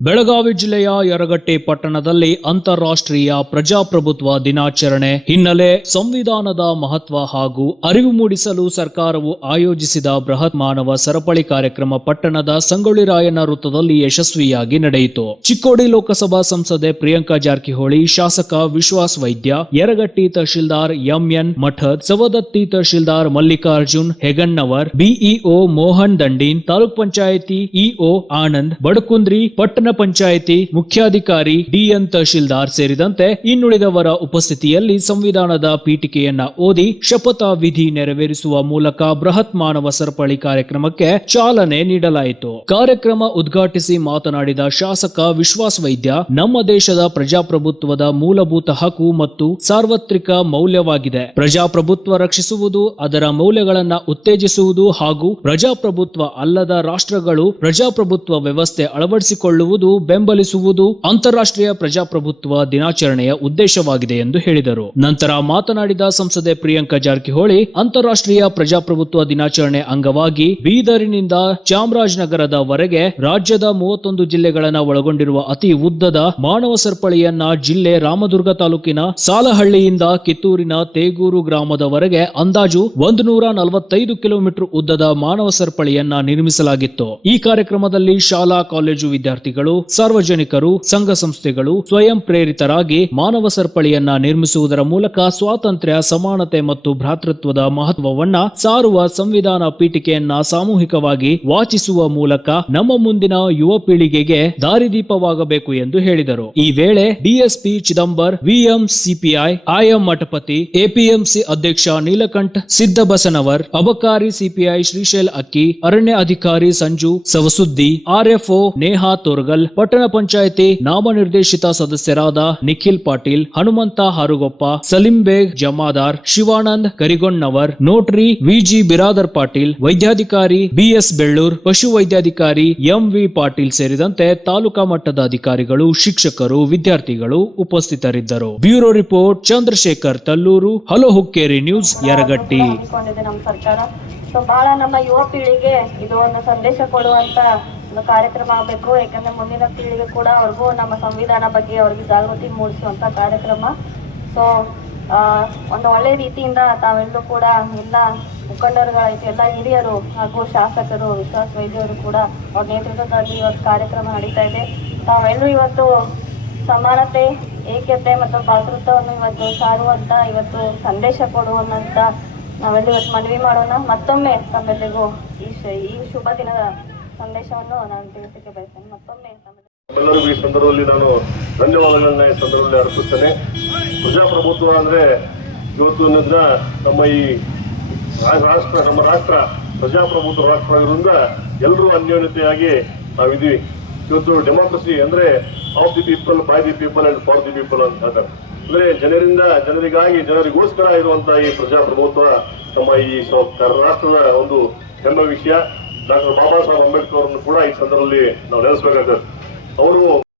ಬೆಳಗಾವಿ ಜಿಲ್ಲೆಯ ಯರಗಟ್ಟಿ ಪಟ್ಟಣದಲ್ಲಿ ಅಂತಾರಾಷ್ಟ್ರೀಯ ಪ್ರಜಾಪ್ರಭುತ್ವ ದಿನಾಚರಣೆ ಹಿನ್ನೆಲೆ ಸಂವಿಧಾನದ ಮಹತ್ವ ಹಾಗೂ ಅರಿವು ಮೂಡಿಸಲು ಸರ್ಕಾರವು ಆಯೋಜಿಸಿದ ಬೃಹತ್ ಮಾನವ ಸರಪಳಿ ಕಾರ್ಯಕ್ರಮ ಪಟ್ಟಣದ ಸಂಗೊಳ್ಳಿ ರಾಯಣ್ಣ ವೃತ್ತದಲ್ಲಿ ಯಶಸ್ವಿಯಾಗಿ ನಡೆಯಿತು. ಚಿಕ್ಕೋಡಿ ಲೋಕಸಭಾ ಸಂಸದೆ ಪ್ರಿಯಾಂಕಾ ಜಾರಕಿಹೊಳಿ, ಶಾಸಕ Vishwas Vaidya, Yaragatti tahsildar M N Mathad, Savadatti tahsildar Mallikarjun Hegannavar, BEO Mohan Dandin, taluk panchayat EO Anand, Badakundri ಪಟ್ಟಣ ಪಂಚಾಯಿತಿ ಮುಖ್ಯಾಧಿಕಾರಿ ಡಿಎನ್ ತಹಶೀಲ್ದಾರ್ ಸೇರಿದಂತೆ ಇನ್ನುಳಿದವರ ಉಪಸ್ಥಿತಿಯಲ್ಲಿ ಸಂವಿಧಾನದ ಪೀಠಿಕೆಯನ್ನ ಓದಿ ಶಪಥ ವಿಧಿ ನೆರವೇರಿಸುವ ಮೂಲಕ ಬೃಹತ್ ಮಾನವ ಸರಪಳಿ ಕಾರ್ಯಕ್ರಮಕ್ಕೆ ಚಾಲನೆ ನೀಡಲಾಯಿತು. ಕಾರ್ಯಕ್ರಮ ಉದ್ಘಾಟಿಸಿ ಮಾತನಾಡಿದ ಶಾಸಕ ವಿಶ್ವಾಸ್ ವೈದ್ಯ, ನಮ್ಮ ದೇಶದ ಪ್ರಜಾಪ್ರಭುತ್ವದ ಮೂಲಭೂತ ಹಕ್ಕು ಮತ್ತು ಸಾರ್ವತ್ರಿಕ ಮೌಲ್ಯವಾಗಿದೆ. ಪ್ರಜಾಪ್ರಭುತ್ವ ರಕ್ಷಿಸುವುದು, ಅದರ ಮೌಲ್ಯಗಳನ್ನ ಉತ್ತೇಜಿಸುವುದು ಹಾಗೂ ಪ್ರಜಾಪ್ರಭುತ್ವ ಅಲ್ಲದ ರಾಷ್ಟ್ರಗಳು ಪ್ರಜಾಪ್ರಭುತ್ವ ವ್ಯವಸ್ಥೆ ಅಳವಡಿಸಿಕೊಳ್ಳುವುದು ಬೆಂಬಲಿಸುವುದು ಅಂತಾರಾಷ್ಟ್ರೀಯ ಪ್ರಜಾಪ್ರಭುತ್ವ ದಿನಾಚರಣೆಯ ಉದ್ದೇಶವಾಗಿದೆ ಎಂದು ಹೇಳಿದರು. ನಂತರ ಮಾತನಾಡಿದ ಸಂಸದೆ ಪ್ರಿಯಾಂಕಾ ಜಾರಕಿಹೊಳಿ, ಅಂತಾರಾಷ್ಟ್ರೀಯ ಪ್ರಜಾಪ್ರಭುತ್ವ ದಿನಾಚರಣೆ ಅಂಗವಾಗಿ ಬೀದರಿನಿಂದ ಚಾಮರಾಜನಗರದವರೆಗೆ ರಾಜ್ಯದ ಮೂವತ್ತೊಂದು ಜಿಲ್ಲೆಗಳನ್ನ ಒಳಗೊಂಡಿರುವ ಅತಿ ಉದ್ದದ ಮಾನವ ಸರಪಳಿಯನ್ನ ಜಿಲ್ಲೆ ರಾಮದುರ್ಗ ತಾಲೂಕಿನ ಸಾಲಹಳ್ಳಿಯಿಂದ ಕಿತ್ತೂರಿನ ತೇಗೂರು ಗ್ರಾಮದವರೆಗೆ ಅಂದಾಜು ಒಂದು ನೂರ ನಲವತ್ತೈದು ಕಿಲೋಮೀಟರ್ ಉದ್ದದ ಮಾನವ ಸರಪಳಿಯನ್ನ ನಿರ್ಮಿಸಲಾಗಿತ್ತು. ಈ ಕಾರ್ಯಕ್ರಮದಲ್ಲಿ ಶಾಲಾ, ಕಾಲೇಜು ವಿದ್ಯಾರ್ಥಿಗಳು ಸಾರ್ವಜನಿಕರು, ಸಂಘ ಸಂಸ್ಥೆಗಳು ಸ್ವಯಂ ಪ್ರೇರಿತರಾಗಿ ಮಾನವ ಸರಪಳಿಯನ್ನ ನಿರ್ಮಿಸುವುದರ ಮೂಲಕ ಸ್ವಾತಂತ್ರ್ಯ, ಸಮಾನತೆ ಮತ್ತು ಭ್ರಾತೃತ್ವದ ಮಹತ್ವವನ್ನ ಸಾರುವ ಸಂವಿಧಾನ ಪೀಠಿಕೆಯನ್ನ ಸಾಮೂಹಿಕವಾಗಿ ವಾಚಿಸುವ ಮೂಲಕ ನಮ್ಮ ಮುಂದಿನ ಯುವ ಪೀಳಿಗೆಗೆ ದಾರಿದೀಪವಾಗಬೇಕು ಎಂದು ಹೇಳಿದರು. ಈ ವೇಳೆ DSP Chidambar VM CPI IM Mathapati APMC ಅಧ್ಯಕ್ಷ ನೀಲಕಂಠ, ಸಿದ್ದಬಸನವರ್, ಅಬಕಾರಿ ಸಿಪಿಐ ಶ್ರೀಶೈಲ್ ಅಕ್ಕಿ ಅರಣ್ಯ ಅಧಿಕಾರಿ ಸಂಜು, ಸವಸುದ್ದಿ ಆರ್ಎಫ್ಒ ನೇಹಾ ತೋರ್ಗಲ್ ಪಟ್ಟಣ ಪಂಚಾಯಿತಿ ನಾಮನಿರ್ದೇಶಿತ ಸದಸ್ಯರಾದ Nikhil Patil, Hanumanta Harugoppa, Salim Baig, Jamadar, Shivanand Karigondnavar notary V G Biradar Patil, ವೈದ್ಯಾಧಿಕಾರಿ ಬಿಎಸ್ ಬೆಳ್ಳೂರ್, ಪಶು ವೈದ್ಯಾಧಿಕಾರಿ ಎಂವಿ ಪಾಟೀಲ್ ಸೇರಿದಂತೆ ತಾಲೂಕಾ ಮಟ್ಟದ ಅಧಿಕಾರಿಗಳು, ಶಿಕ್ಷಕರು, ವಿದ್ಯಾರ್ಥಿಗಳು ಉಪಸ್ಥಿತರಿದ್ದರು. Bureau report, Chandrashekhar Tallur, hello Hukkeri news, Yaragatti. So ಬಹಳ ನಮ್ಮ ಯುವ ಪೀಳಿಗೆ ಇದು ಒಂದು ಸಂದೇಶ ಕೊಡುವಂತ ಒಂದು ಕಾರ್ಯಕ್ರಮ ಆಗಬೇಕು. ಯಾಕಂದ್ರೆ ಮುಂದಿನ ಪೀಳಿಗೆ ಕೂಡ ಅವ್ರಿಗೂ ನಮ್ಮ ಸಂವಿಧಾನ ಬಗ್ಗೆ ಅವ್ರಿಗೆ ಜಾಗೃತಿ ಮೂಡಿಸುವಂತ ಕಾರ್ಯಕ್ರಮ. ಸೊ ಒಂದು ಒಳ್ಳೆ ರೀತಿಯಿಂದ ತಾವೆಲ್ಲರೂ ಕೂಡ ಎಲ್ಲ ಮುಖಂಡರುಗಳಾಯ್ತು, ಎಲ್ಲ ಹಿರಿಯರು ಹಾಗೂ ಶಾಸಕರು, ವಿಶ್ವಾಸ ವೈದ್ಯರು ಕೂಡ ಅವ್ರ ನೇತೃತ್ವದಲ್ಲಿ ಇವತ್ತು ಕಾರ್ಯಕ್ರಮ ನಡೀತಾ ಇದೆ. ತಾವೆಲ್ಲರೂ ಇವತ್ತು ಸಮಾನತೆ, ಏಕತೆ ಮತ್ತು ಭಾತೃತ್ವವನ್ನು ಇವತ್ತು ಸಾರುವಂತ, ಇವತ್ತು ಸಂದೇಶ ಕೊಡುವಂತ ನಾವೆಲ್ಲ ಇವತ್ತು ಮನವಿ ಮಾಡೋಣ. ಮತ್ತೊಮ್ಮೆ ತಮ್ಮೆಲ್ಲರಿಗೂ ಈ ಈ ಶುಭ ದಿನದ ಸಂದೇಶವನ್ನು ನಾನು ತಿಳಿಸಕ್ಕೆ ಬಯಸ್ತೇನೆ. ಮತ್ತೊಮ್ಮೆ ಎಲ್ಲರಿಗೂ ಈ ಸಂದರ್ಭದಲ್ಲಿ ನಾನು ಧನ್ಯವಾದಗಳನ್ನ ಈ ಸಂದರ್ಭದಲ್ಲಿ ಅರ್ಪಿಸ್ತೇನೆ. ಪ್ರಜಾಪ್ರಭುತ್ವ ಅಂದ್ರೆ ಇವತ್ತಿನಿಂದ ನಮ್ಮ ಈ ರಾಷ್ಟ್ರ, ನಮ್ಮ ರಾಷ್ಟ್ರ ಪ್ರಜಾಪ್ರಭುತ್ವ ರಾಷ್ಟ್ರ ಆಗಿರೋದ್ರಿಂದ ಎಲ್ಲರೂ ಅನ್ಯೋನ್ಯತೆಯಾಗಿ ನಾವಿದೀವಿ ಇವತ್ತು ಡೆಮಾಕ್ರಸಿ ಅಂದ್ರೆ of the people by the people and for the people ಅಂತ ಹೇಳ್ತಾರೆ. ಅಂದ್ರೆ ಜನರಿಂದ ಜನರಿಗಾಗಿ ಜನರಿಗೋಸ್ಕರ ಇರುವಂತಹ ಈ ಪ್ರಜಾಪ್ರಭುತ್ವ ನಮ್ಮ ಈ ರಾಷ್ಟ್ರದ ಒಂದು ಹೆಮ್ಮೆ ವಿಷಯ. ಡಾಕ್ಟರ್ ಬಾಬಾ ಸಾಹೇಬ್ ಅಂಬೇಡ್ಕರ್ ಅವರನ್ನು ಕೂಡ ಈ ಸಂದರ್ಭದಲ್ಲಿ ನಾವು ನೆನೆಸ್ಬೇಕಾಗ್ತದೆ ಅವರು